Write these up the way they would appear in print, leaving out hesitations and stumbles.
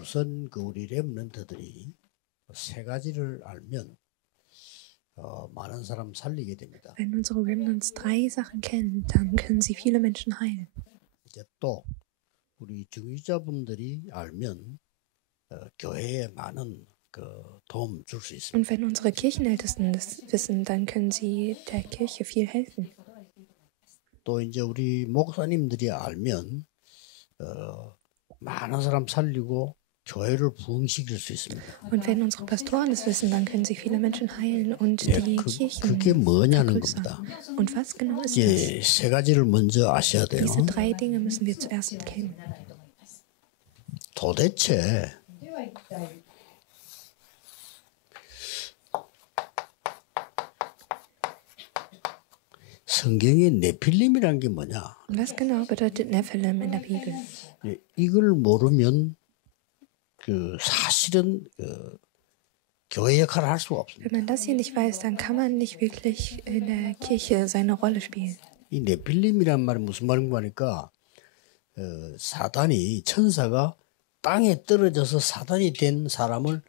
우선 그 우리 렘넌트들이 세 가지를 알면 많은 사람 살리게 됩니다. Wenn unsere Remnants 3 Sachen kennen, dann können sie viele Menschen heilen. 이제 또 우리 중위자분들이 알면 교회에 많은 도움 줄 수 있습니다. Und wenn unsere Kirchenältesten das wissen, dann können sie der Kirche viel helfen. 또 이제 우리 목사님들이 알면 많은 사람 살리고 교회를 부흥시킬 수 있습니다. Und wenn unsere Pastoren das wissen, dann können sie viele Menschen heilen und die Kirchen 그게 뭐냐는 vergrößern. 겁니다. Und was genau ist 이제 das? 세 가지를 먼저 아셔야 돼요. Diese 3 Dinge müssen wir zuerst kennen. 도대체 성경의 네필림이란 게 뭐냐? Was genau bedeutet Nephilim in der Bibel? 이걸 모르면 사실은 교회 역할을 할 수가 없습니다. Wenn man das hier nicht weiß, dann kann man nicht wirklich in der Kirche seine Rolle spielen. 이 네필림이란 말이 무슨 말인가 하니까 사단이 천사가 땅에 떨어져서 사단이 된 사람을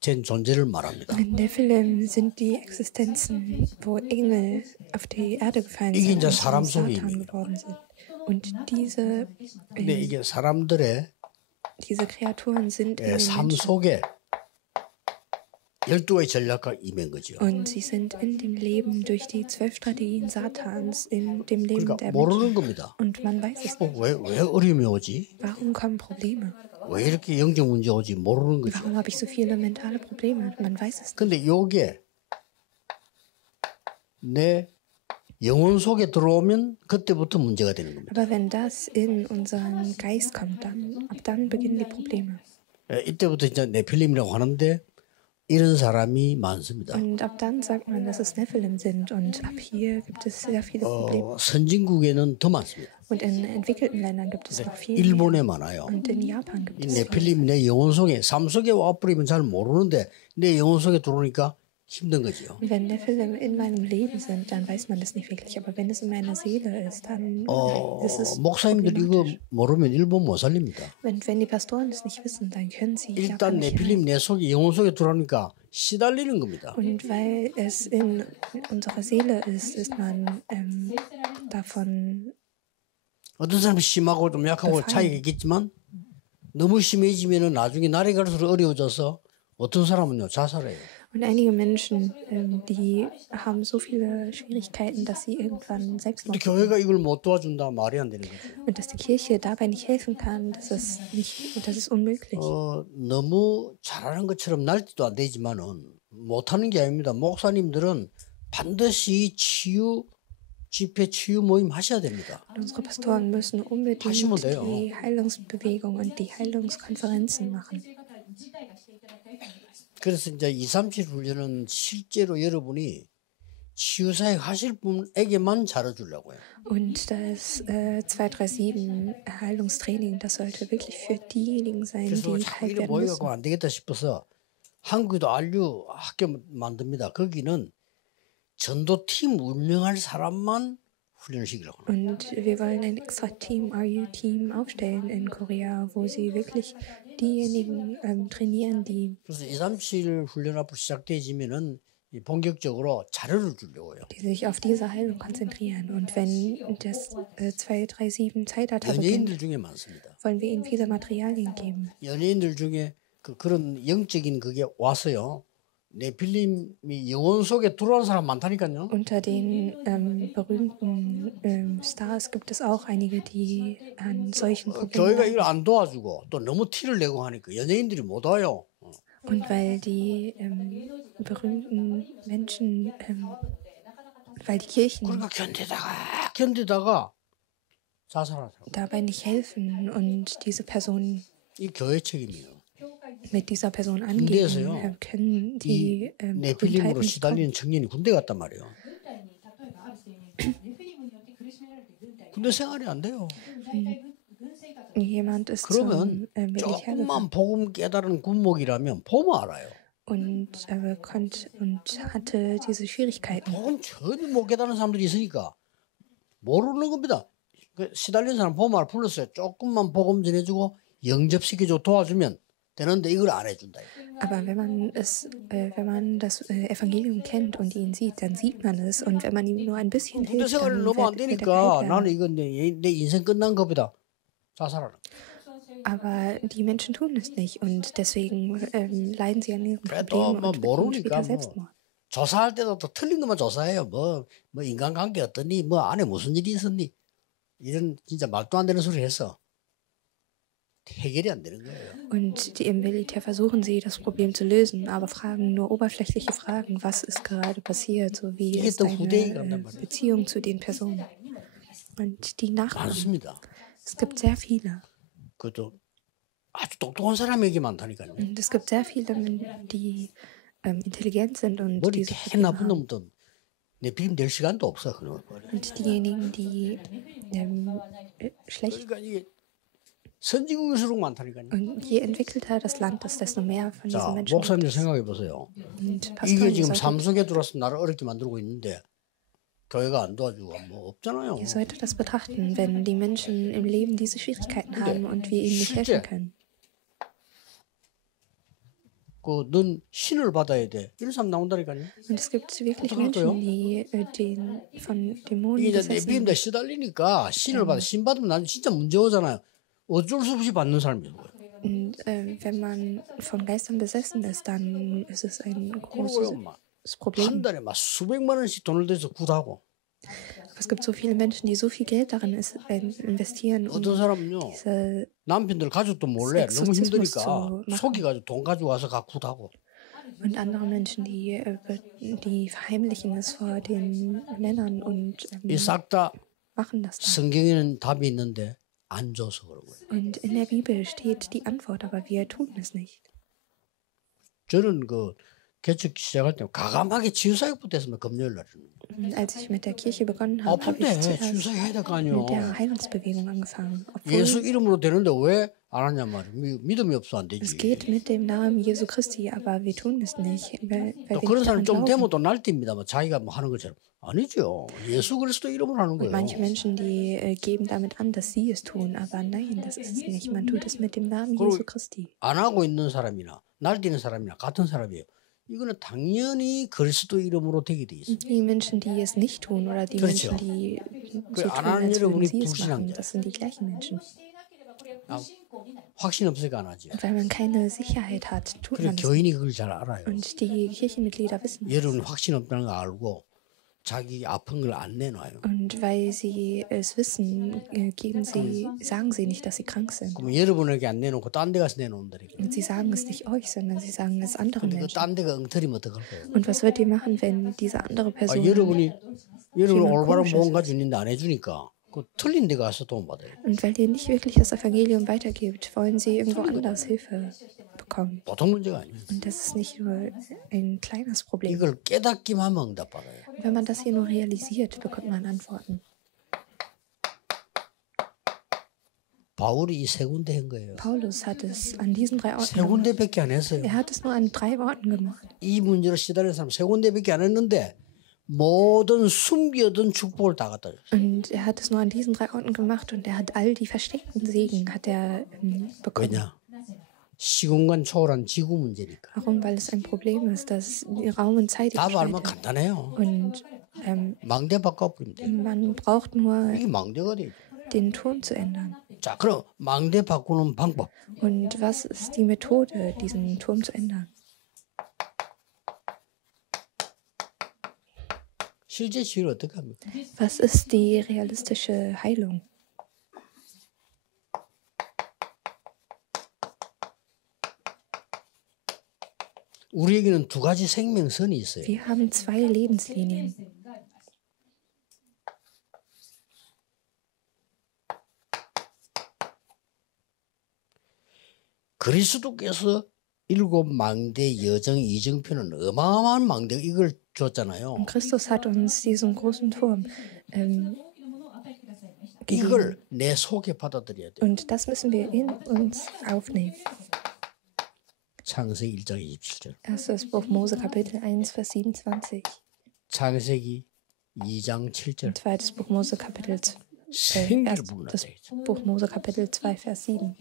제 존재를 말합니다. Nephilim sind die Existenzen, wo Engel auf die Erde gefallen 이게 sind 이제 und 사람 zum 속에 Satan 있는 geworden sind. Und diese 근데 이게 사람들의 Kreaturen sind in den 삶 Menschen. 속에 12가지 전략과 임한 거죠. Und sie sind in dem Leben durch die 12 Strategien Satans in dem Leben 그러니까 der 모르는 Menschen. 겁니다. Und man weiß es nicht. 왜 어려움이 오지? Warum kommen Probleme? 왜 이렇게 영적 문제 오지? 모르는 거죠. Warum habe ich so viele mentale Probleme? Man weiß es nicht. 근데 요게 내 영혼 속에 들어오면 그때부터 문제가 되는 겁니다. Aber wenn das in unseren Geist kommt, dann ab dann beginnen die Probleme. 이때부터 이제 네필림이라고 하는데 이런 사람이 많습니다. Und ab dann sagt man, dass es Nephilim sind. Und ab hier gibt es sehr viele Probleme. 선진국에는 더 많습니다. Und in entwickelten Ländern gibt es noch viel 일본에 mehr. 많아요. Und in Japan gibt 이 es 네필림이 내 영혼 속에 삶 속에 와버리면 잘 모르는데 내 영혼 속에 들어오니까 힘든 거죠. Und wenn Nephilim in meinem Leben sind, dann weiß man das nicht wirklich. Aber wenn es in meiner Seele ist, dann ist es 목사님들 이거 problematisch. 모르면 일본 못 살립니다. Wenn die Pastoren es nicht wissen, dann können sie 일단 Japan nicht 네필림 heilen. 내 속에 영혼 속에 들어오니까 시달리는 겁니다. Und weil es in unserer Seele ist man davon. 어떤 사람이 심하고 좀 약하고 차이가 있겠지만 너무 심해지면은 나중에 날이 갈수록 어려워져서 어떤 사람은요 자살해요. Und einige Menschen, die haben so viele Schwierigkeiten, dass sie irgendwann 근데 Selbstmord 교회가 이걸 못 도와준다 말이 안 되는 거죠. und dass die Kirche dabei nicht helfen kann, das ist unmöglich. 너무 잘하는 것처럼 날지도 안 되지만은 못하는 게 아닙니다. 목사님들은 반드시 집회 치유 모임 하셔야 됩니다. Und unsere Pastoren müssen unbedingt 하시면 돼요. die Heilungsbewegung und die Heilungskonferenzen machen. 그래서 이제 237 훈련은 실제로 여러분이 치유사역 하실 분에게만 잘해주려고요. Und das 237 Heilungstraining, das sollte wirklich für diejenigen sein, 그래서 die 자꾸 geheilt 이래 werden 모여갖고 müssen. 안 되겠다 싶어서 한국에도 안류 학교 만듭니다. 거기는 전도팀 운영할 사람만 훈련을 시키려고 합니다. Und wir wollen ein extra Team, RU-Team aufstellen in Korea, wo sie wirklich diejenigen trainieren, die 그래서 237 훈련 앞으로 시작되어지면은 본격적으로 자료를 주려고요. sich auf diese Heilung konzentrieren. Und wenn das 237 Zeitalter beginnt, 연예인들 중에 많습니다. wollen wir ihnen viele Materialien geben. 연예인들 중에 그런 영적인 그게 와서요. 네필림이 영혼 속에 들어온 사람 많다니까요. Unter den berühmten Stars gibt es auch einige, die an solchen Problemen 교회가 leiden. 이걸 안 도와주고 또 너무 티를 내고 하니까 연예인들이 못 와요. Und weil die berühmten Menschen, weil die Kirchen 그러니까 견디다가 자살하더라고요. dabei nicht helfen und diese Personen 이 교회 책임이에요. mit dieser Person 군대에서요. angeben, können 이 die 네필림으로 Berühmtheiten nicht kommen. 시달리는 청년이 군대 갔단 말이에요. 군대 생활이 안 돼요. Jemand ist 그러면 zum Militär gegangen 조금만 복음 깨달은 군목이라면 보면 알아요. und hatte diese Schwierigkeiten. 복음 전혀 못 깨달은 사람들이 있으니까 모르는 겁니다. 그 시달린 사람 보면 불렀어요. 조금만 복음 전해주고 영접시켜줘 도와주면 되는데 이걸 안 해준다. Aber wenn man das Evangelium kennt und ihn sieht, dann sieht man es. Und wenn man ihm nur ein bisschen 군대 hilft, 생활을 dann 너무 안 wird er 되니까 geheilt 나는 werden. 이건 내 인생 끝난 겁니다. 자살하라. Aber die Menschen tun es nicht und deswegen leiden sie an ihren 그래도 Problemen 뭐 und begehen 모르니까 später 뭐 Selbstmord. 조사할 때도 또 틀린 것만 조사해요. 뭐 인간관계 어떠니, 뭐 안에 무슨 일이 있었니, 이런 진짜 말도 안 되는 소리 해서 해결이 안 되는 거예요. Und im Militär versuchen sie, das Problem zu lösen, aber fragen nur oberflächliche Fragen. Was ist gerade passiert? So wie 이게 ist 또 후대에 간단 deine 말이에요. Beziehung zu den Personen? Und die Nachbarn. 많습니다. Es gibt sehr viele. 그것도 아주 똑똑한 사람에게 많다니까요. Und es gibt sehr viele, die intelligent sind und 머리 die so 되게 Probleme 나쁜 haben. 놈도 내 비림 될 시간도 없어. 그런 거. Und diejenigen, die schlecht 그러니까 이게 선진국일수록 많다니까요. und je entwickelter das Land ist, desto mehr von diesen 자, Menschen gibt 목사님 es. 생각해 보세요. Und 이게 Pastoren, ihr 지금 solltet, 삶 속에 들어와서 나를 어렵게 만들고 있는데 교회가 안 도와주고 뭐 없잖아요. ihr solltet das betrachten, wenn die Menschen im Leben diese Schwierigkeiten haben und wir ihnen nicht helfen können. 넌 신을 받아야 돼. 이런 사람 나온다니까요. Und es gibt wirklich 어떡할 거예요? Menschen, die von 이게 Dämonen 이제 besessen 내비임에 시달리니까 신을 받아. 신 받으면 나는 진짜 문제 오잖아요. 어쩔 수 없이 받는 사람이에요. Und wenn man von Geistern besessen ist, dann ist es ein 그리고요, großes 막 한 Problem. 달에 막 수백만 원씩 돈을 들여서 굿하고. Es gibt so viele Menschen, die so viel Geld darin investieren, um 어떤 사람은요, diese 남편들 가족도 몰래 너무 Exorzismus 힘드니까 zu machen. 속이가지고 돈 가지고 와서 가 굿하고. und andere Menschen, die verheimlichen es vor den Männern und 이 싹 다 machen das dann. 성경에는 답이 있는데 안 줘서 그런 거예요. Und in der Bibel steht die Antwort, aber wir tun es nicht. 저는 그 개척 시작할 때 가감하게 치유사역부터 했으면 금요일 날. Und als ich mit der Kirche begonnen habe, habe 아픈데 ich zuerst 치유사역 해야 될 거 아니에요. mit der Heilungsbewegung angefangen. 예수 Obwohl 이름으로 되는데 왜 안 하냐 말이에요. 믿음이 없어 안 es 되지. geht mit dem Namen Jesu Christi, aber wir tun es nicht, weil 또 wir 그런 nicht 사람 daran 좀 되면 glauben. 또 날뛰입니다만 자기가 뭐 하는 것처럼 아니죠. 예수 그리스도 이름으로 하는 Und 거예요. manche Menschen, die geben damit an, dass sie es tun, aber nein, das ist es nicht. Man tut es mit dem Namen Jesu Christi. 안 하고 있는 사람이나 날뛰는 사람이나 같은 사람이에요. 이거는 당연히 그리스도 이름으로 되게 돼 있어요. Die Menschen, die es nicht tun, oder die 그렇죠. Menschen, die so 안 tun, 하는 als würden 여러분이 sie es 불신앙자. machen, das sind die gleichen Menschen. 아, 확신 없으니까 안 하죠. Und weil man keine Sicherheit hat, tut 그리고 man es nicht. 교인이 그걸 잘 알아요. Und die Kirchenmitglieder wissen es. 여러분 확신 없다는 거 알고 자기 아픈 걸 안 내놔요. Und weil sie es wissen, sagen sie nicht, dass sie krank sind. 그럼 여러분에게 안 내놓고 딴 데 가서 내놓는다니까. Und sie sagen es nicht euch, sondern sie sagen es anderen 근데 그 Menschen. 딴 데가 엉터리면 어떡할 거예요? Und was wird ihr machen, wenn diese andere 아, Person 여러분 올바른 komisches 보험 가지고 있는데 안 해주니까 그 틀린 데 가서 도움 받아요. und weil ihr nicht wirklich das Evangelium weitergebt, wollen sie irgendwo anders Hilfe bekommen. 보통 문제가 아니에요. Und das ist nicht nur ein kleines Problem. 이걸 깨닫기만 하면 응답 받아요. Wenn man das hier nur realisiert, bekommt man Antworten. 바울이 이 세 군데 한 거예요. Paulus hat es an diesen 3 세 Orten gemacht. 군데밖에 안 했어요. Er hat es nur an 3 Orten gemacht. 이 문제로 시달리는 사람 세 군데밖에 안 했는데 모든 숨겨둔 축복을 다 갖다 줬어요. Und er hat es nur an diesen 3 Orten gemacht und er hat all die versteckten Segen hat er bekommen. 왜냐? 시공간 초월한 지구 문제니까. Warum? Weil es ein Problem ist, dass Raum und Zeit 답 알면 überschreitet. 간단해요. Und 망대 바꿔버리면 돼요. man braucht nur 이게 망대가 돼요. den Ton zu ändern. 자, 그럼 망대 바꾸는 방법. Und was ist die Methode, diesen Turm zu ändern? 실제 치유를 어떻게 합니까? Was ist die realistische Heilung? 우리에게는 두 가지 생명선이 있어요. Wir haben 2 Lebenslinien. 그리스도께서 7 망대 여정 이정표는 어마어마한 망대 이걸 줬잖아요. Und Christus hat uns diesen großen Turm 이걸 내 속에 받아들여야 돼. und das müssen wir in uns aufnehmen. 창세기 1장 27절. 1. Buch Mose Kapitel 1, Vers 27. 창세기 2장 7절. Und 2. Buch Mose Kapitel 생기를 부른다. das Buch Mose Kapitel 2, Vers 7.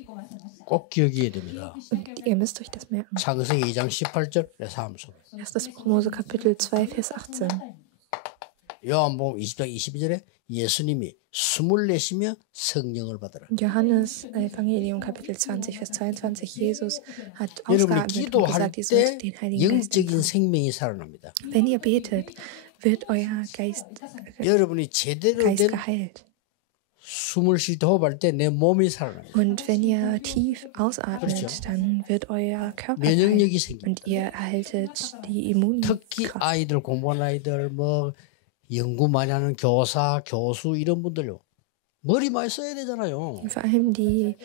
꼭 기억해야 됩니다. Und ihr müsst euch das merken. 창세기 2장 18절 사함수. Erstes Buch Mose Kapitel 2, Vers 18. 요한복음 20장 22절에 예수님이 숨을 내쉬며 성령을 받으라. Johannes Evangelium Kapitel 20, Vers 22. Jesus hat 여러분이 ausgeatmet und 기도할 gesagt, ihr 때 sollt den Heiligen Geist 영적인 empfangen. 생명이 살아납니다. Wenn ihr betet, wird euer 여러분이 제대로 Geist 된 geheilt. 숨을 쉴 때 호흡할 때 내 몸이 살아납니다. Und wenn ihr tief ausatmet, dann wird euer Körper 면역력이 heilen. 생깁니다. Und ihr erhaltet die 특히 Immunkraft. 아이들 공부하는 아이들 뭐 연구 많이 하는 교사, 교수 이런 분들요. 머리 많이 써야 되잖아요. Vor allem die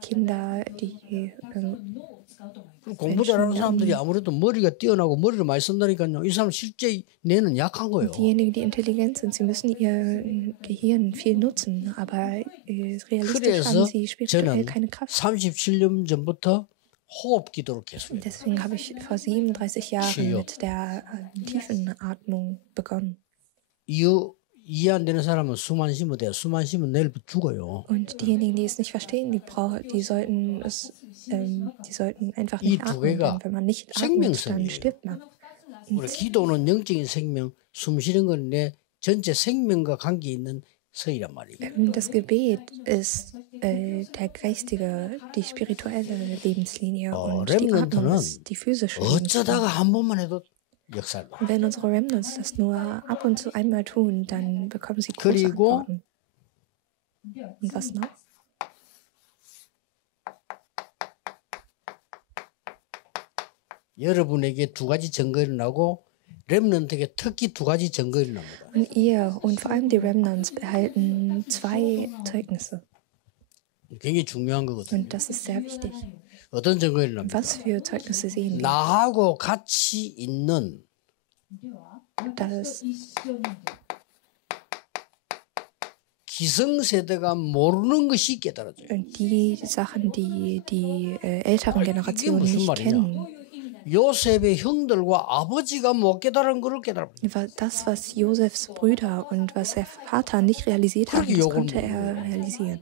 Kinder, die 공부 잘하는 사람들이 아무래도 머리가 뛰어나고 머리를 많이 쓴다니까요. 이 사람 실제 뇌는 약한 거예요. diejenigen, die intelligent sind, sie müssen ihr Gehirn viel nutzen, aber realistisch haben 그래서 sie spirituell 저는 keine Kraft. 37년 전부터 호흡 기도를 계속 해요. Deswegen habe ich vor 37 Jahren 치유. mit der tiefen Atmung begonnen. 이해 안 되는 사람은 숨 안 쉬면 돼요. 숨 안 쉬면 내일 죽어요. Und diejenigen, die es nicht verstehen, die sollten einfach 이 nicht 두 atmen. 개가 Denn wenn man nicht atmet, dann 생명성이에요. stirbt man. 우리 기도는 영적인 생명, 숨 쉬는 건 내 전체 생명과 관계 있는 서이란 말이에요. Das Gebet ist der geistige, die spirituelle Lebenslinie und die Atmung 렘넌트는 ist die physische Lebenslinie. 어쩌다가 한 번만 해도 역사를 봐. Wenn unsere Remnants das nur ab und zu einmal tun, dann bekommen sie große 그리고 Antworten. Und was noch? 여러분에게 두 가지 증거가 일어나고 렘넌트에게 특히 두 가지 증거가 일어납니다. Und ihr und vor allem die Remnants behalten zwei Zeugnisse. 굉장히 중요한 거거든요. Und das ist sehr wichtig. 어떤 증거가 일어납니까? Was für Zeugnisse sehen wir? 나하고 같이 있는 Dass 기성세대가 모르는 것이 깨달아져요. die Sachen, die die älteren Generationen 무슨 nicht 말이냐? kennen. 요셉의 형들과 아버지가 못 깨달은 것을 깨달았어요. Das, was Josefs Brüder und was der Vater nicht realisiert haben, das konnte er realisieren.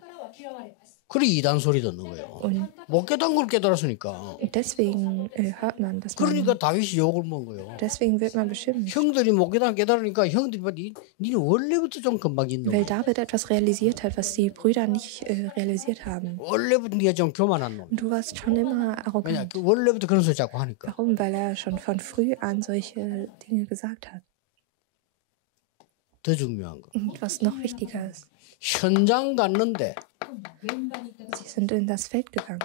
그래 이단 소리 듣는 거예요. Und 못 깨달은 걸 깨달았으니까. deswegen hört man, dass 그러니까 man, 다윗이 욕을 먹은 거예요. deswegen wird man beschimpft. 형들이 못 깨달으니까 형들이 봐, 니는 원래부터 좀 금방진 놈. Weil David etwas realisiert hat, was die Brüder nicht realisiert haben. 원래부터 네가 좀 교만한 놈. Und du warst schon immer 왜냐, arrogant. 원래부터 그런 소리 자꾸 하니까. Warum? Weil er schon von früh an solche Dinge gesagt hat. 더 중요한 거. Und was noch wichtiger ist, 현장 갔는데 sie sind in das Feld gegangen.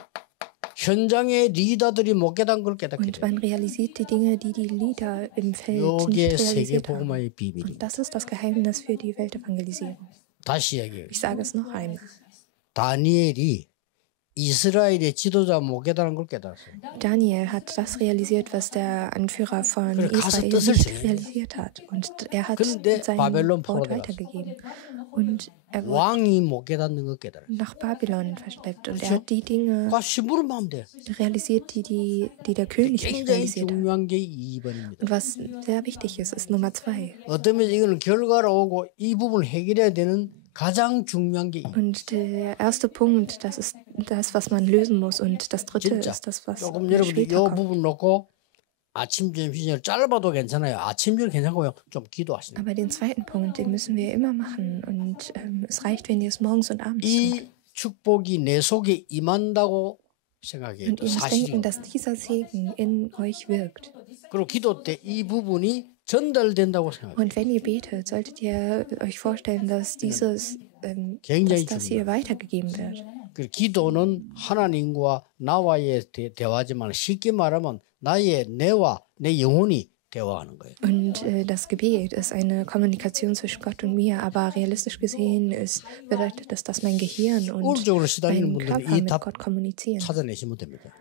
현장의 리더들이 못 깨달은 걸 깨닫게 Und 돼. man realisiert die Dinge, die die Leader im Feld 요게 nicht 세계 realisiert haben. 복음화의 비밀입니다. Und das ist das Geheimnis für die Weltevangelisierung. 다시 얘기해요. Ich sage es noch einmal. 다니엘이 이스라엘의 지도자 못 깨달은 걸 깨달았어요. Daniel hat das realisiert, was der Anführer von 그래, 가서 Israel 뜻을 nicht 전해. realisiert hat. Und er hat 근데 sein 바벨론 Wort 포로가 weitergegeben. Und er wurde 왕이 못 깨닫는 걸 깨달았어요. nach Babylon verschleppt. Und er hat die Dinge 그 신부는 마음 돼. realisiert, die der König nicht 굉장히 realisiert hat. 중요한 게 2번입니다. Und was sehr wichtig ist Nummer 2. 어떤 면에서 이거는 결과로 오고 이 부분을 해결해야 되는 가장 중요한 게 Und der erste Punkt, das ist das, was man lösen muss. Und das dritte 진짜 ist das, was 조금 여러분이 이 später kommt. 부분 놓고 아침 점심 저녁 짧아도 괜찮아요. 아침 저녁 괜찮고요. 좀 기도하시는. Aber den zweiten Punkt, den müssen wir immer machen. Und es reicht, wenn ihr es morgens und abends tut. 이 축복이 내 속에 임한다고 생각해요. Und ihr müsst 사실이. denken, dass dieser Segen in euch wirkt. 그리고 기도 때 이 부분이 전달된다고 생각해요. Und wenn ihr betet, solltet ihr euch vorstellen, dass 굉장히 das hier weitergegeben wird. 그 기도는 하나님과 나와의 대화지만 쉽게 말하면 나의 뇌와 내 영혼이 대화하는 거예요. Und das Gebet ist eine Kommunikation zwischen Gott und mir, aber realistisch gesehen bedeutet das, dass mein Gehirn und 우울적으로 시달리는 mein 분들은 Körper 이 mit 답 Gott kommunizieren. 찾아내시면 됩니다.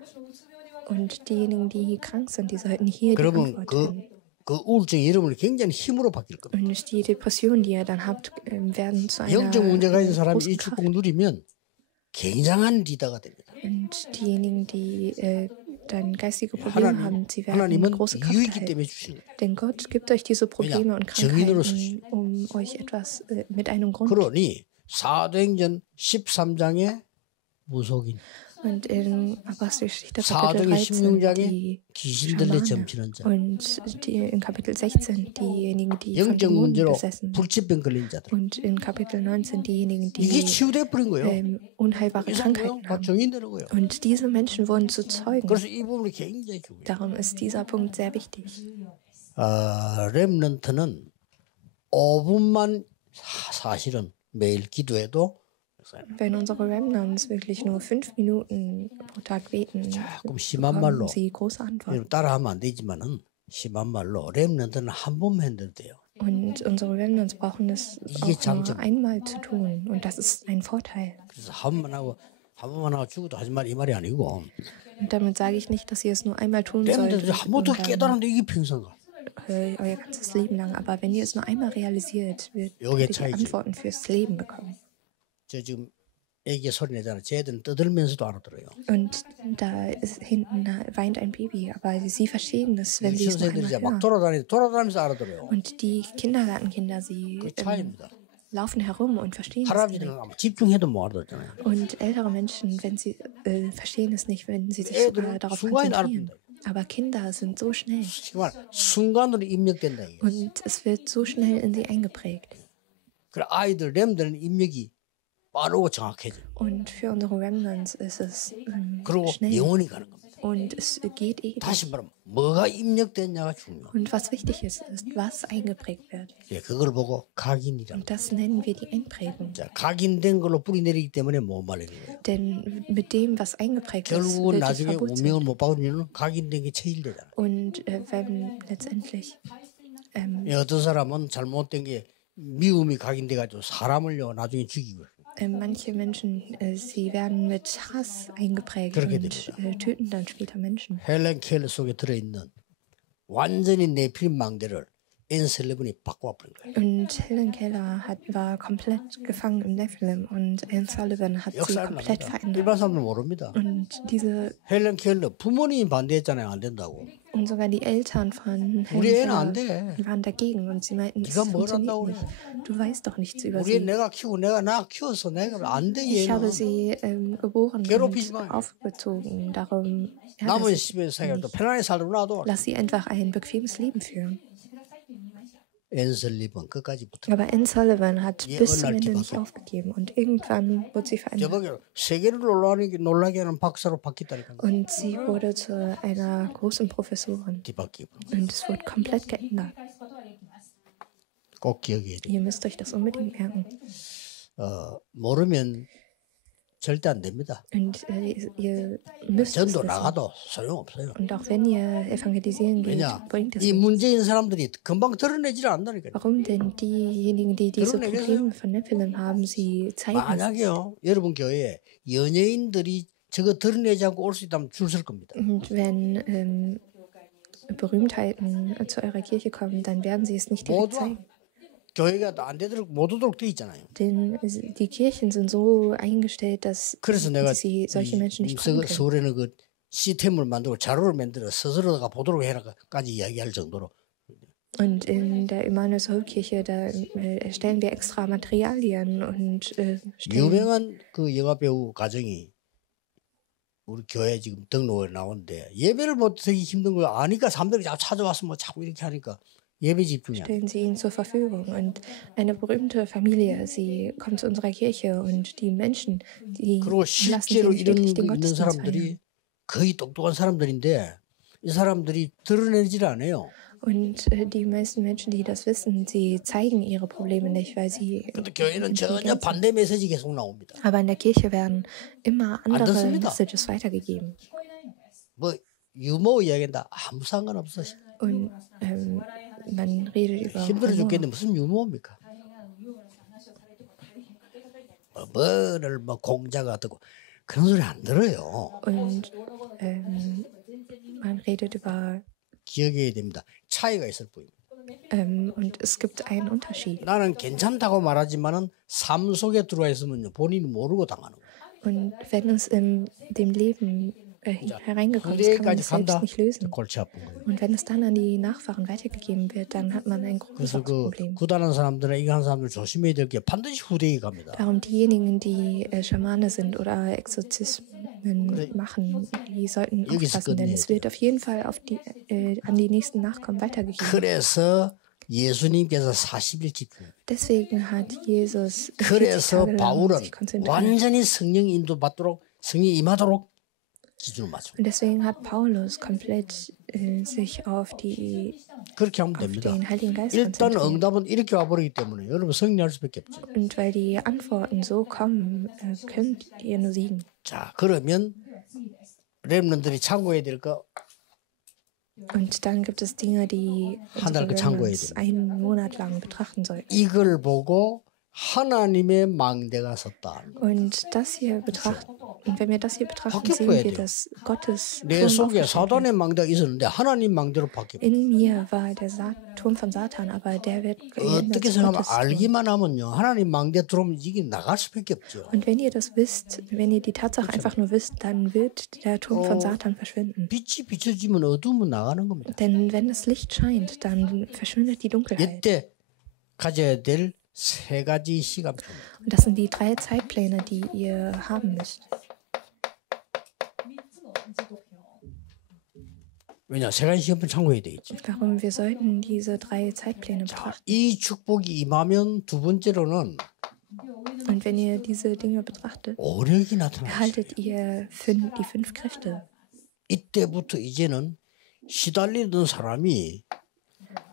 Und diejenigen, die krank sind, die sollten hier die 그러면 Antwort 그, finden. 그 우울증이 여러분을 굉장히 힘으로 바뀔 겁니다. Und die Depressionen, die ihr dann habt, werden zu einer 영적 문제가 있는 사람이 großen 이 Kraft. 축복 누리면 굉장한 리더가 됩니다. Und diejenigen, die dann geistige Probleme haben, sie werden 하나님은 große Kraft 이유있기 erhalten. 때문에 주시는 거예요. Denn Gott gibt euch diese Probleme und 정인으로 Krankheiten, um euch etwas mit einem Grund. 그러니 사도행전 13장의 무속인, Und in Apostelgeschichte 사도행 Kapitel 13 16장에 die 귀신 들려 Schamane 점치는 자, und in Kapitel 16 diejenigen, die von 영적 Dämonen 문제로 besessen sind. 불치병 걸린 자들. Und in Kapitel 19 diejenigen, 이게 die 치유돼 버린 거예요. unheilbare 이 사람은 Krankheiten 다 haben. 정인되는 거예요. Und diese Menschen wurden zu Zeugen. 그래서 이 부분이 굉장히 중요해요. Darum ist dieser Punkt sehr wichtig. 렘넌트는 5분만 사실은 매일 기도해도 Wenn unsere Remnants wirklich nur 5 Minuten pro Tag beten, 조금 심한 말로 bekommen sie große Antworten. 여러분 따라하면 안 되지만은 심한 말로 렘넌트는 한 번만 해도 돼요. Und unsere Remnants brauchen es 이게 auch 장점. nur einmal zu tun. Und das ist ein Vorteil. 그래서 한 번만 하고 죽어도 하지 말 이 말이 아니고 Und damit sage ich nicht, dass ihr es nur einmal tun sollt 렘넌트 한 번 더 und dann, 깨달았는데 이게 평생가. euer ganzes Leben lang. Aber wenn ihr es nur einmal realisiert, werdet 요게 ihr 차이지. Antworten fürs Leben bekommen. 저 지금 애기 소리 내잖아. 쟤들은 떠들면서도 알아들어요. Und da ist hinten weint ein Baby, aber sie verstehen das, wenn sie es noch 유치원생들이 이제 막 einmal hören. 돌아다니면서 알아들어요. Und die Kindergartenkinder, sie 그 차이입니다. laufen herum und verstehen es 할아버지는 nicht. 아마 집중해도 못 알아듣잖아요. Und ältere Menschen, wenn sie verstehen es nicht, wenn sie sich 애들은 sogar darauf 순간에 konzentrieren. 알아듣는다. Aber Kinder sind so schnell 정말 순간으로 입력된다 이게. und es wird so schnell in sie eingeprägt. 그래 아이들 렘들은 입력이 빠르고 정확해져. Und für unsere Remnants ist es 그리고 schnell 영원히 가는 겁니다. und es geht ewig. 다시 말하면 뭐가 입력됐냐가 중요해요. Und was wichtig ist, was eingeprägt wird. 예, 그걸 보고 각인이라고. Und das nennen wir die Einprägung. 자, 각인된 걸로 뿌리 내리기 때문에 못 말리는 거예요. Denn mit dem, was eingeprägt ist, 결국은 wird es 나중에 verwurzelt. 운명을 못 받으면 각인된 게 체질되잖아요. Und wenn letztendlich 어떤 사람은 잘못된 게 미움이 각인돼가지고 사람을요 나중에 죽이고. manche Menschen, sie werden mit Hass eingeprägt 그렇게 und töten dann später Menschen. 헬렌 켈러 속에 들어있는 완전히 네필 망대를 앤셀레븐이 바꿔버린 거예요. Und Helen Keller war komplett gefangen im Nephilim und Anne Sullivan hat sie 역사는 komplett 납니다. verändert. 일반 사람들은 모릅니다. Und 헬렌 켈러 부모님이 반대했잖아요. 안 된다고. und sogar die Eltern von 우리 Helen 애는 안 Keller 돼. waren dagegen und sie meinten, es 네가 뭘 funktioniert 한다고 nicht. Du weißt doch nichts über 우리 애 sie. 내가 키우고 나 키웠어. 내가 안 돼. Ich habe 얘는. sie geboren 괴롭히지 und 마. aufgezogen. Darum 남은 das 10년 살아도 편안히 살고 놔도 lass sie einfach ein bequemes Leben führen. 앤셀리번 끝까지 붙어. Aber Anne Sullivan hat Je bis zum Ronald Ende die nicht Waffe. aufgegeben und irgendwann wurde sie verändert. 저번에 세계를 놀라게 하는 박사로 바뀌었다니까. Und sie wurde zu einer großen Professorin. 뒤바뀌고. Und es wurde komplett geändert. 꼭 기억해야 돼. Ihr müsst euch das unbedingt merken. 모르면 절대 안 됩니다. Und ihr müsst es 전도 wissen. 나가도 소용없어요. Und auch wenn ihr evangelisieren geht, 왜냐? bringt es 이 nichts. 문제인 사람들이 금방 드러내지를 않는다니까요. Warum denn diejenigen, die diese 그런 얘기죠. Probleme von Nephilim haben, sie zeigen es. 만약에요, 여러분 교회에 연예인들이 저거 드러내지 않고 올 수 있다면 줄 설 겁니다. Und wenn Berühmtheiten zu eurer Kirche kommen, dann werden sie es nicht direkt 모두 zeigen. 교회가 안 되도록 못 오도록 돼 있잖아요. Denn die Kirchen sind so eingestellt, dass 그래서 내가 sie solche Menschen nicht kommen können. 서울에는 그 시스템을 만들고 자료를 만들어 스스로가 보도록 해라까지 이야기할 정도로. Und in der Emmanuel Kirche, da erstellen wir extra Materialien und stellen. 유명한 그 영화 배우 가정이 우리 교회 지금 등록에 나오는데 예배를 못 드리기 힘든 거 아니까 사람들이 자꾸 찾아와서 뭐 자꾸 이렇게 하니까 예배 집중이 안 돼. Stellen sie ihnen zur Verfügung. Und eine berühmte Familie, sie kommt zu unserer Kirche und die Menschen, die 그리고 lassen sie 실제로 nicht 이런 wirklich den 거 있는 Gottesdienst feiern. 사람들이 거의 똑똑한 사람들인데 이 사람들이 드러내질 않아요. Und die meisten Menschen, die das wissen, sie zeigen ihre Probleme nicht, weil sie 근데 교회는 전혀 intelligent sind. 반대 메시지 계속 나옵니다. Aber in der Kirche werden immer andere 듣습니다. Messages weitergegeben. 뭐 유머 이야기한다 아무 상관없어. Und man redet über 힘들어 Humor. 죽겠는데 무슨 유머입니까? 뭐를 뭐 공자가 어떻고 그런 소리 안 들어요. Und man redet über 기억해야 됩니다. 차이가 있을 뿐입니다. und es gibt einen Unterschied. 나는 괜찮다고 말하지만은 삶 속에 들어와 있으면 본인이 모르고 당하는 거예요. Und wenn es in dem Leben hereingekommen ist, kann man 후대까지 es selbst 간다. nicht lösen. 골치 아픈 거예요. Und wenn es dann an die Nachfahren weitergegeben wird, dann hat man ein 그래서 großes 그 Problem. 구단한 사람들은 이거 하는 사람들 조심해야 될 게 반드시 후대에 갑니다. Darum diejenigen, die Schamane sind oder Exorzismen machen, die sollten 여기서 aufpassen, denn 끝내야 es wird auf jeden Fall an die nächsten Nachkommen weitergegeben. 그래서 예수님께서 40일 집중. Deswegen hat Jesus 40 그래서 Tage lang 바울은 sich konzentriert. 완전히 성령 인도받도록 성령 임하도록 기준을 맞춥니다. Und deswegen hat Paulus komplett sich auf 그렇게 하면 됩니다. den Heiligen Geist 일단 konzentriert. 응답은 이렇게 와버리기 때문에 여러분 승리할 수밖에 없죠. Und weil die Antworten so kommen, könnt ihr nur siegen. 자, 그러면 렘넌들이 참고해야 될 거 Und dann gibt es Dinge, die 한 달 그 참고해야 Remnants 됩니다. einen Monat lang betrachten sollten. 이걸 보고 하나님의 망대가 섰다. Und das hier betrachten, und wenn wir das hier betrachten, 바뀌어야 sehen wir, 돼요. dass Gottes 내 Turm 속에 aufgestellt 사단의 망대가 있었는데 하나님 망대로 바뀌어. in mir war der Turm von Satan, aber der wird geändert 어떻게 zu 생각하면 Gottes Turm. 알기만 하면요 하나님 망대 들어오면 이게 나갈 수밖에 없죠. Und wenn ihr das wisst, wenn ihr die Tatsache einfach nur wisst, dann wird der Turm von Satan verschwinden. 빛이 비춰지면 어두움은 나가는 겁니다. Denn wenn das Licht scheint, dann verschwindet die Dunkelheit. 이때 가져야 될 세 가지 시간표입니다. Und das sind die 3 Zeitpläne, die ihr haben müsst. 왜냐 세 가지 시간표 참고해야 되겠지. Warum? Wir sollten diese 3 Zeitpläne betrachten. 이 축복이 임하면 두 번째로는 Und wenn ihr diese Dinge betrachtet, 오력이 나타나요. erhaltet ihr die 5 Kräfte. 이때부터 이제는 시달리던 사람이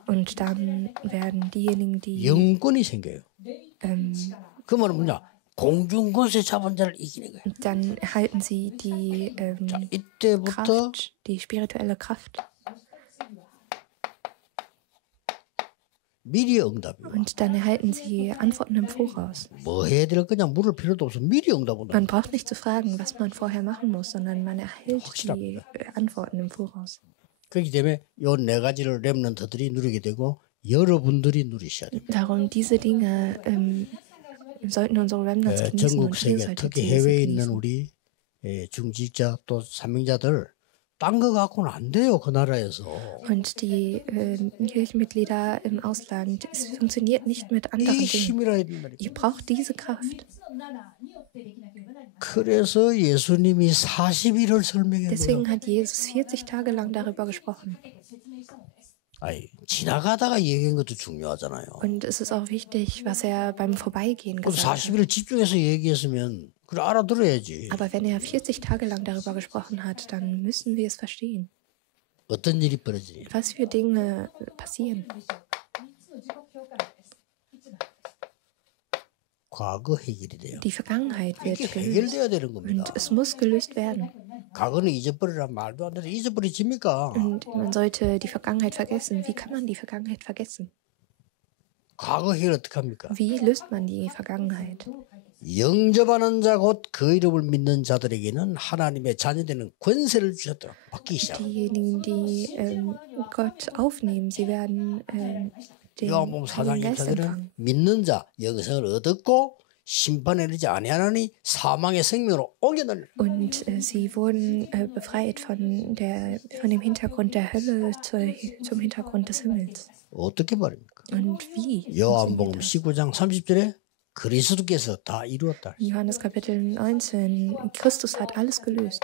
Und dann werden diejenigen, die 영권이 생겨요. ähm, 그 말은 뭐냐? 공중권세 잡은 자를 이기는 거예요. dann erhalten sie die 자, 이때부터 Kraft, die spirituelle Kraft. 미리 응답이 와. Und dann erhalten sie Antworten im Voraus. 뭐 해야 될 거냐 물을 필요도 없어. 미리 응답 온다. Man braucht nicht zu fragen, was man vorher machen muss, sondern man erhält die Antworten im Voraus. 그렇기 때문에 요 네 가지를 렘넌트들이 누리게 되고 여러분들이 누리셔야 됩니다. Darum diese Dinge sollten unsere Remnants genießen 전국 und ihr 세계 solltet 특히 sie 해외에 있는 genießen. 우리 중직자 또 사명자들 딴 거 갖고는 안 돼요 그 나라에서. Und die Kirchenmitglieder im Ausland, es funktioniert nicht mit anderen 이 Dingen. 힘이라 해야 된다. Ihr braucht diese Kraft. 그래서 예수님이 40일을 설명해 Deswegen 거예요. hat Jesus 40 Tage lang darüber gesprochen. 아이 지나가다가 얘기한 것도 중요하잖아요. Und es ist auch wichtig, was er beim Vorbeigehen 그 gesagt hat. 40일을 집중해서 얘기했으면 그걸 알아들어야지. Aber wenn er 40 Tage lang darüber gesprochen hat, dann müssen wir es verstehen. 어떤 일이 벌어지니? Was für Dinge passieren. 과거 해결이 돼요. Die Vergangenheit wird 이게 gelöst. 해결돼야 되는 겁니다. Und es muss gelöst werden. 과거는 잊어버리란 말도 안 돼. 잊어버리집니까? Und man sollte die Vergangenheit vergessen. Wie kann man die Vergangenheit vergessen? 과거 해결 어떻게 합니까? Wie löst man die Vergangenheit? 영접하는 자 곧 그 이름을 믿는 자들에게는 하나님의 자녀되는 권세를 주셨더라. 바뀌기 시작. Diejenigen, die Gott aufnehmen, sie werden den 요한복음 4장 Heiligen Geist 2절은 empfangen. 믿는 자 영생을 얻었고 심판에 이르지 아니하나니 사망의 생명으로 옮겨달라. Und sie wurden befreit von dem Hintergrund der Hölle zum Hintergrund des Himmels. 어떻게 말입니까? Und wie? 요한복음 funktioniert 19장 30절에 그리스도께서 다 이루었다. das? Johannes Kapitel 19, Christus hat alles gelöst.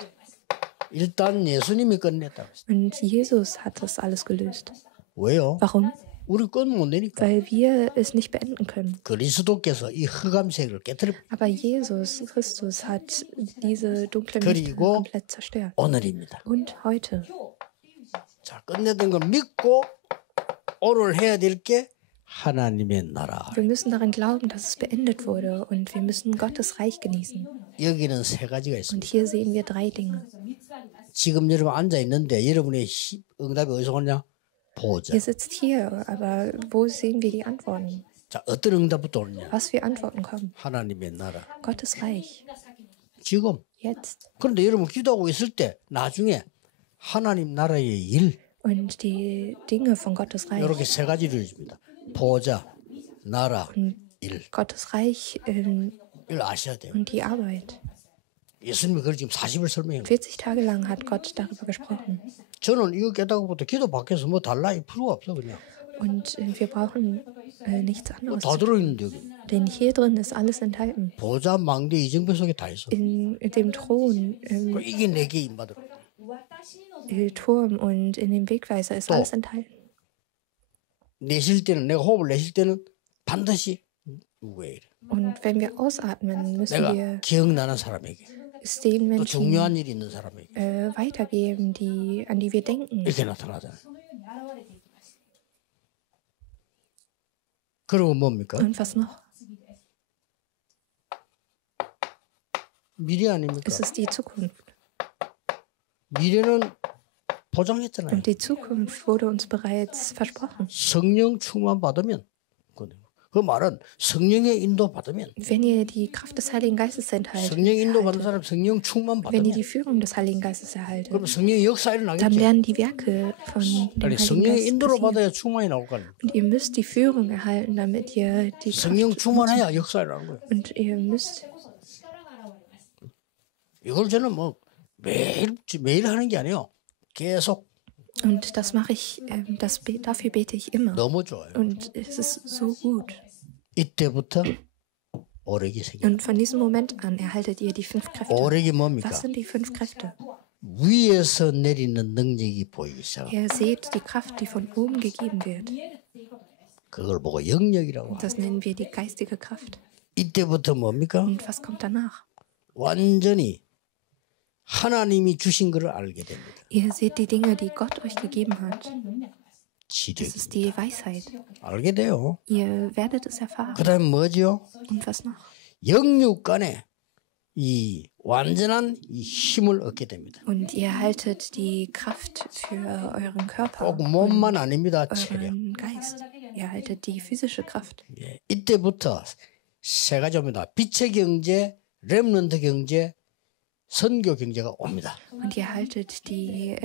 일단 예수님이 끝냈다. Und Jesus hat das alles gelöst. 왜요? Warum? 우리 끝 못 내니까. Weil wir es nicht beenden können. 그리스도께서 이 흑암색을 깨뜨려 Aber Jesus Christus hat diese dunkle Mächte 그리고 komplett zerstört. 오늘입니다. Und heute. 자, 끝내던 걸 믿고 오늘 해야 될 게 하나님의 나라. Wir müssen daran glauben, dass es beendet wurde und wir müssen Gottes Reich genießen. 여기는 세 가지가 Und 있습니다. hier sehen wir 3 Dinge. 지금 여러분 앉아 있는데 여러분의 응답이 어디서 오냐? 보자. Ihr sitzt hier, aber wo sehen wir die Antworten? 자, 어떤 응답부터 오느냐? Was für Antworten kommen? 하나님의 나라. Gottes Reich. 지금. Jetzt. 그런데 여러분 기도하고 있을 때 나중에 하나님 나라의 일 Und die Dinge von Gottes Reich. 이렇게 세 가지를 이루어집니다. 보자, 나라, 일. Gottes Reich 이걸 아셔야 돼요. und die Arbeit. 예수님이 그걸 지금 40을 설명해요. 40 Tage lang hat Gott darüber gesprochen. 저는 이거 깨닫고부터 기도 밖에서 뭐 달라 이 필요가 없어 그냥. Und wir brauchen nichts anderes. 다 들어있는데 여기. Denn hier drin ist alles enthalten. 보좌 망대 이정표 속에 다 있어. In dem Thron, 이게 내게 임받으라. Turm und in dem Wegweiser ist alles enthalten. 내쉴 때는 내가 호흡을 내쉴 때는 반드시 누구에 이래. Und wenn wir ausatmen, müssen 내가 wir 기억나는 사람에게 es den 또 Menschen 중요한 일이 있는 사람에게 weitergeben, an die wir denken. 이렇게 나타나잖아요. 그리고 뭡니까? Und was noch? 미래 아닙니까? Es ist die Zukunft. 미래는 보장했잖아요. Und die Zukunft wurde uns bereits versprochen. 성령 충만 받으면 그 말은 성령의 인도 받으면 Wenn ihr die Kraft des Heiligen Geistes 성령 인도 받은 erhaltet, 사람 성령 충만 wenn ihr 받으면 die Führung des Heiligen Geistes erhaltet, 그럼 성령의 역사 dann 일어나겠죠. werden die Werke von dem 아니 Heiligen 성령의 Geist 인도로 passieren. 받아야 충만이 나올 거 아니에요. Und ihr müsst die Führung erhalten, damit ihr die 성령 Kraft 충만해야 역사 일어나는 거예요. und ihr müsst 이걸 저는 뭐 매일 하는 게 아니에요. 계속 und das mache ich, dafür bete ich immer. 너무 좋아요. Und es ist so gut. 이때부터 오력이 생겨. Und von diesem Moment an erhaltet ihr die 5 Kräfte. 오력이 뭡니까? Was sind die 5 Kräfte? 위에서 내리는 능력이 보이기 시작. Ihr seht die Kraft, die von oben gegeben wird. 그걸 보고 영역이라고. Und das nennen wir die geistige Kraft. 이때부터 뭡니까? Und was kommt danach? 완전히 하나님이 주신 것을 알게 됩니다. Ihr seht die Dinge, die Gott euch gegeben hat. 지력 Das ist die Weisheit. 알게 돼요. Ihr werdet es erfahren. 그다음 뭐죠? Und was noch? 영육 간에 이 완전한 이 힘을 얻게 됩니다. Und ihr erhaltet die Kraft für euren Körper, 꼭 몸만 아닙니다. 체력. euren Geist. Ihr erhaltet die physische Kraft. 예, 이때부터 세 가지입니다. 빛의 경제, 렘넌트 경제, 선교 경제가 옵니다. Und ihr erhaltet die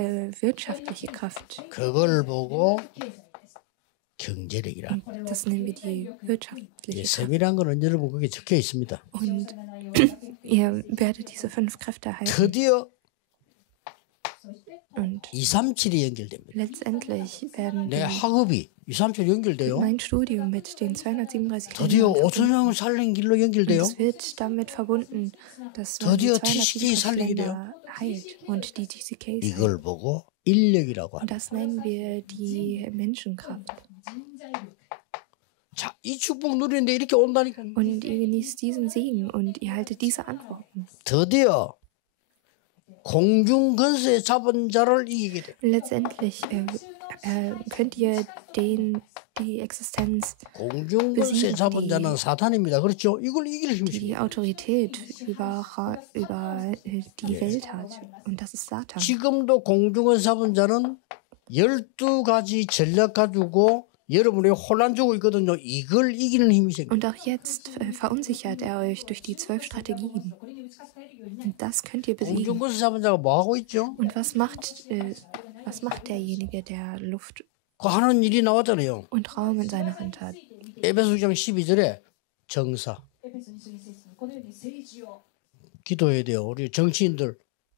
wirtschaftliche Kraft. 그걸 보고 경제력이라. Und das nennen wir die wirtschaftliche 예, Kraft. 세밀한 거는 여러분 거기에 적혀 있습니다. Und ihr werdet diese 5 Kräfte erhalten. 드디어 Und 237이 연결됩니다. letztendlich werden 내 학업이 237이 연결돼요. mein Studium mit den 237 드디어 Ländern 5천명 살린 길로 연결돼요. es wird damit verbunden, dass man die 드디어 TCK 237 살리게 돼요. Länder heilt und die TCKs heilt. 이걸 보고 인력이라고 Und 합니다. das nennen wir die Menschenkraft. 자, 이 축복 누리는데 이렇게 온다니까. Und ihr genießt diesen Segen und ihr haltet diese Antworten. 드디어 공중 근세 잡은 자를 이기게 돼. Letztendlich könnt ihr die Existenz, 공중 근세 잡은 자는 사탄입니다. 그렇죠? 이걸 이길 힘이 die 있습니다. Autorität über die Welt hat. Und das ist Satan. 지금도 공중 근세 잡은 자는 12가지 전략 가지고 여러분의 혼란 주고 있거든요. 이걸 이기는 힘이 생겨. Und auch jetzt verunsichert er euch durch die 12 Strategien. Und das könnt ihr 공중 besiegen. 근세 잡은 자가 뭐 하고 있죠? Und was macht derjenige, der Luft 그 하는 일이 나왔잖아요. und Raum in seiner Hand hat? 에베소장 12절에 정사. 기도해야 돼요. 우리 정치인들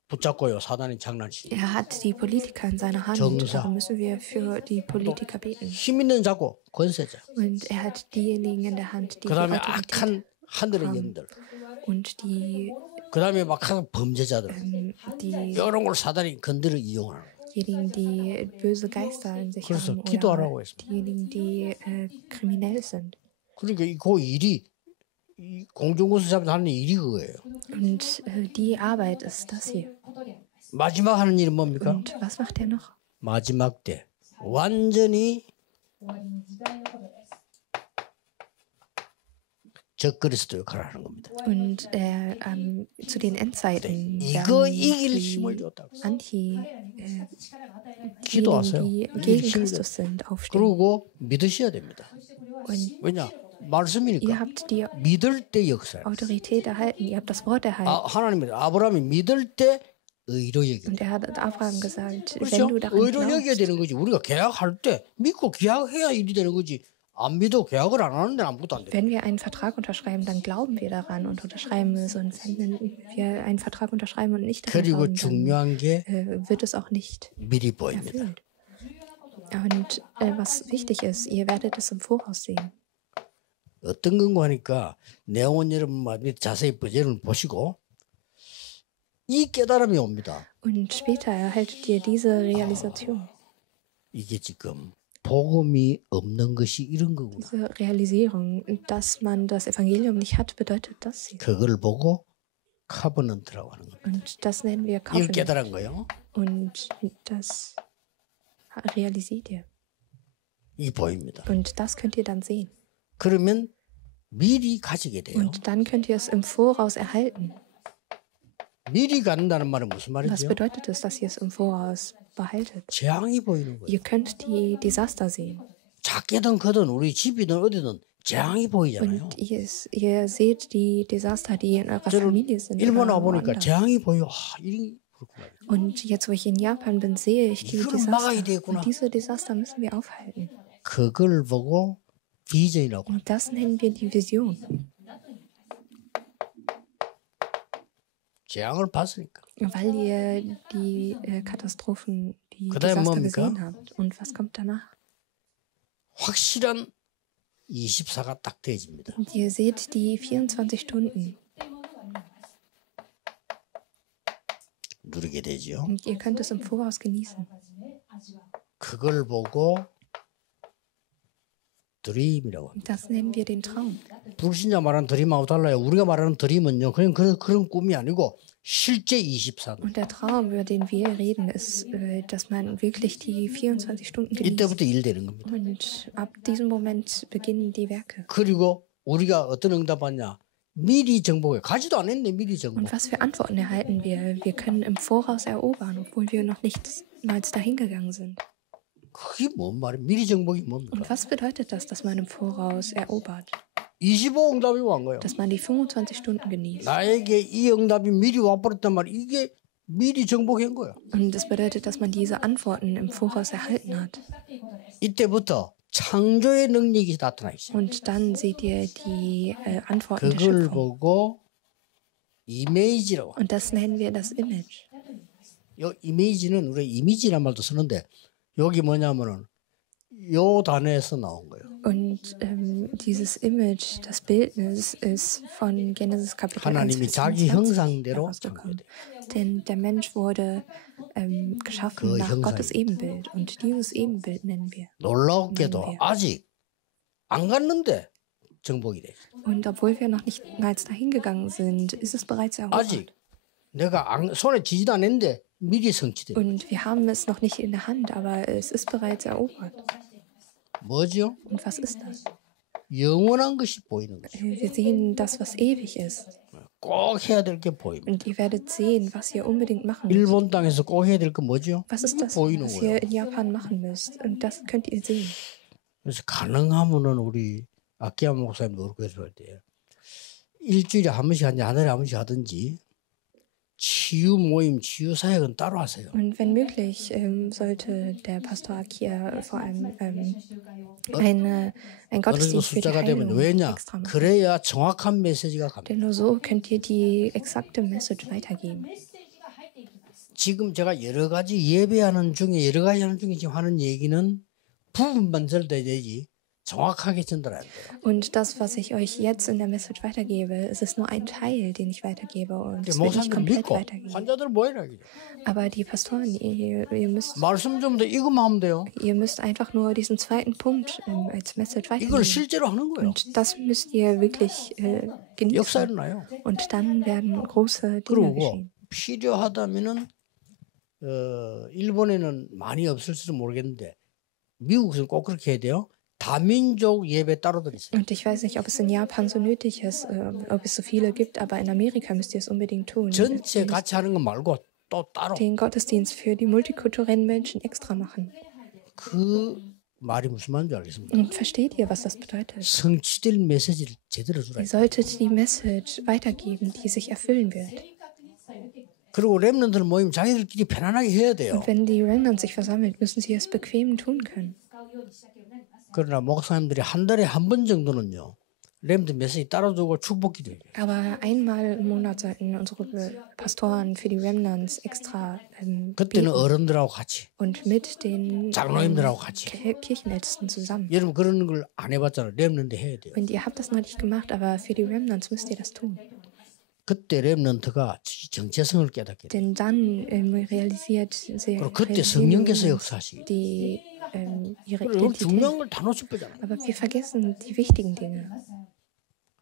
붙잡고요. 사단이 장난치지. Er hat die Politiker in seiner Hand. 정사. Darum müssen wir für die Politiker beten. 힘 있는 자고 권세자. Und er hat diejenigen in der Hand, die 그 다음에 Autorität 악한 하늘의 영들. und 그 다음에 막한 범죄자들. diejenigen, 이런 걸 사단이 건드려 이용하는 거예요. die böse Geister in sich 그래서 haben 기도하라고 oder 했습니다. diejenigen, die kriminell sind. 그러니까 그 일이 공중군수 잡아서 하는 일이 그거예요. Und die Arbeit ist das hier. 마지막 하는 일은 뭡니까? Und was macht er noch? 마지막 때 완전히 적그리스도 역할을 하는 겁니다. Und zu den Endzeiten 이거 werden 이길 die 힘을 줬다고. 기도하세요. diejenigen, die 이길 gegen 힘을 Christus sind, aufstehen. 그리고 믿으셔야 됩니다. Und 왜냐? ihr 말씀이니까. habt die 믿을 때 역사예요. Autorität erhalten, ihr habt das Wort erhalten. 하나님이 아브라함이 믿을 때 의로 여겨. Und er hat Abraham gesagt, 그렇죠? wenn du daran 의로 여겨야 glaubst, 되는 거지. 우리가 계약할 때 믿고 계약해야 일이 되는 거지. 안 믿어 계약을 안 하는데 아무것도 안 돼. Wenn wir einen Vertrag unterschreiben, dann glauben wir daran und unterschreiben es. Und wenn wir einen Vertrag unterschreiben und nicht daran 그리고 glauben, 중요한 게 dann wird es auch nicht 미리 보입니다. erfüllt. Und was wichtig ist, ihr werdet es im Voraus sehen. 어떤 건가 하니까 내용은 여러분 자세히 버전을 보시고 이 깨달음이 옵니다. Und später erhaltet ihr diese Realisation. 이게 지금 복음이 없는 것이 이런 거구나. Diese Realisierung, dass man das Evangelium nicht hat, bedeutet das hier. 그걸 보고 카버넌트라고 하는 겁니다. Und das nennen wir 이걸 Covenant. 깨달은 거예요. Und das realisiert ihr. 이 보입니다. Und das könnt ihr dann sehen. 그러면 미리 가지게 돼요. Und dann könnt ihr es im Voraus erhalten. 미리 갖는다는 말은 무슨 Was 말이죠? bedeutet es, dass ihr es im Voraus behaltet? 재앙이 보이는 거예요. Ihr könnt die Desaster sehen. 작게든 크든 우리 집이든 어디든 재앙이 보이잖아요. Und ihr seht die Desaster, die in eurer 저는 Familie sind. 일본 oder 와보니까 woanders. 재앙이 보여. 이런 그렇구나. Und jetzt, wo ich in Japan bin, sehe ich die 이거는 막아야 Desaster. 되겠구나. Und diese Desaster müssen wir aufhalten. 그걸 보고 비전이라고. Und das nennen wir die Vision. 재앙을 봤으니까. Weil ihr die Katastrophen, die 그다음에 Desaster 뭡니까? gesehen habt. Und was kommt danach? 확실한 24가 딱 되어집니다. Und ihr seht die 24 Stunden. 누리게 되죠. Und ihr könnt es im Voraus genießen. 그걸 보고 드림이라고 합니다. Das nennen wir den Traum. 불신자 말하는 드림하고 달라요. 우리가 말하는 드림은요. 그냥 그런 꿈이 아니고 실제 24. Und der Traum, über den wir reden, ist, dass man wirklich die 24 Stunden genießt. 이때부터 일 되는 겁니다. Und ab diesem Moment beginnen die Werke. 그리고 우리가 어떤 응답하냐? 미리 정복해. 가지도 않았네 미리 정복. Und was für Antworten erhalten wir? Wir können im Voraus erobern, obwohl wir noch nichtmals dahin gegangen sind. 그게 뭔 말이야? 미리 정복이 뭡니까? Und was bedeutet das, dass man im Voraus erobert? 25 응답이 온 거예요. Dass man die 25 Stunden genießt. 나에게 이 응답이 미리 와버렸단 말이야. 이게 미리 정복한 거야. Und das bedeutet, dass man diese Antworten im Voraus erhalten hat. 이때부터 창조의 능력이 나타나기 시작. Und dann seht ihr die Antworten der 그걸 Schöpfung. 보고 이미지라고. Und das nennen wir das Image. 이 이미지는 우리 이미지란 말도 쓰는데 여기 뭐냐면은 요 단어에서 나온 거예요. Und dieses Image, das Bildnis, ist von Genesis Kapitel 1, 하나님이 Vers 자기 25 형상대로 herausgekommen. 창조돼요. Denn der Mensch wurde geschaffen 그 nach 형상이. Gottes Ebenbild. Und dieses Ebenbild nennen wir. 놀랍게도 네. 아직 안 갔는데 정복이 돼. Und obwohl wir noch nicht mal dahin gegangen sind, ist es bereits erobert. 아직 내가 손에 쥐지도 않았는데 미리 성취돼. Und wir haben es noch nicht in der Hand, aber es ist bereits erobert. 뭐죠? Und was ist das? 영원한 것이 보이는 거죠. Wir sehen das, was ewig ist. 꼭 해야 될 게 보입니다. Und ihr werdet sehen, was ihr unbedingt machen müsst. 일본 땅에서 꼭 해야 될 건 뭐죠? Was ist das, 보이는 was 거예요. ihr in Japan machen müsst? Und das könnt ihr sehen. 그래서 가능하면은 우리 아키야 목사님 노력해서 할 때 일주일에 한 번씩 하든지 한 달에 한 번씩 하든지 치유 모임, 치유 사역은 따로 하세요. Und wenn möglich, sollte der Pastor Akia vor allem ein 어느 정도 Gottesdienst für die 숫자가 되면 Heilung 왜냐? extra machen. 그래야 정확한 메시지가 갑니다. Denn nur so könnt ihr die exakte Message weitergeben. 지금 제가 여러 가지 예배하는 중에 여러 가지 하는 중에 지금 하는 얘기는 부분만 전달되지 정확하게 전달 안 돼요. Und das, was ich euch jetzt in der Message weitergebe, es ist nur ein Teil, den ich weitergebe und es wird nicht 목사님 komplett 믿고 weitergeben. 환자들 모이라 이게. Aber die Pastoren, ihr 말씀 좀 더 이것만 하면 돼요. müsst einfach nur diesen zweiten Punkt als Message 이걸 weitergeben. 실제로 하는 거예요. Und das müsst ihr wirklich 역사 genießen. 일어나요. Und dann werden große Dinge 그리고 geschehen. 필요하다면은 일본에는 많이 없을지도 모르겠는데 미국에서는 꼭 그렇게 해야 돼요. 다민족 예배 따로 들있어요. Und ich weiß nicht, ob es in Japan so nötig ist, ob es so viele gibt, aber in Amerika müsst ihr es unbedingt tun. 전체 같이 하는 거 말고 또 따로. Den Gottesdienst für die multikulturellen Menschen extra machen. 그 말이 무슨 말인지 알겠습니다. Und versteht ihr, was das bedeutet? 성취될 메시지를 제대로 주라. Ihr solltet die Message weitergeben, die sich erfüllen wird. 그리고 렘넌트들 모이면 자기들끼리 편안하게 해야 돼요. Und wenn die Remnant sich versammelt, müssen sie es bequem tun können. 그러나 목사님들이 한 달에 한 번 정도는요. 렘드 메시지 따라주고 축복기도해요. Aber einmal im Monat sollten unsere Pastoren für die Remnants extra 그때는 beten 어른들하고 같이, und mit den 장로님들하고 같이. Kirchenältesten zusammen. 여러분 그런 걸 안 해봤잖아요. 렘넌트 해야 돼요. Und ihr habt das noch nicht gemacht, aber für die Remnants müsst ihr das tun. 그때 렘넌트가 정체성을 깨닫게 돼요. Denn dann realisiert sie 그리고 그때 성령께서 역사하시게 돼요. die, ihre 그리고 Identität. 중요한 걸 다 놓칠 거잖아요. Aber wir vergessen die wichtigen Dinge.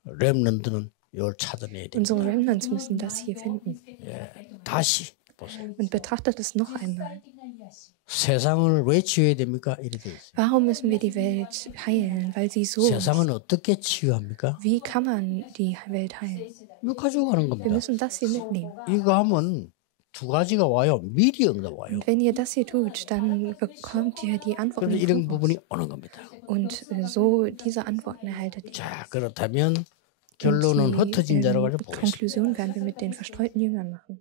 렘넌트는 이걸 찾아내야 됩니다. Unsere Remnants müssen das hier finden. 다시 보세요. Und betrachtet es noch einmal. 세상을 왜 치유해야 됩니까? 이래 돼 있어요. Warum müssen wir die Welt heilen? Weil sie so ist. 세상은 어떻게 치유합니까? Wie kann man die Welt heilen? 이거 가지고 가는 Wir 겁니다. müssen das hier mitnehmen. 이거 하면 두 가지가 와요. 미리 응답 와요. Und wenn ihr das hier tut, dann bekommt ihr die Antworten. 그래서 im 이런 Voraus. 부분이 오는 겁니다. Und so diese Antworten erhaltet ihr. 자, 그렇다면 Und 결론은 die 흩어진 자로 가지고 보겠습니다. Konklusion werden wir mit den verstreuten Jüngern machen.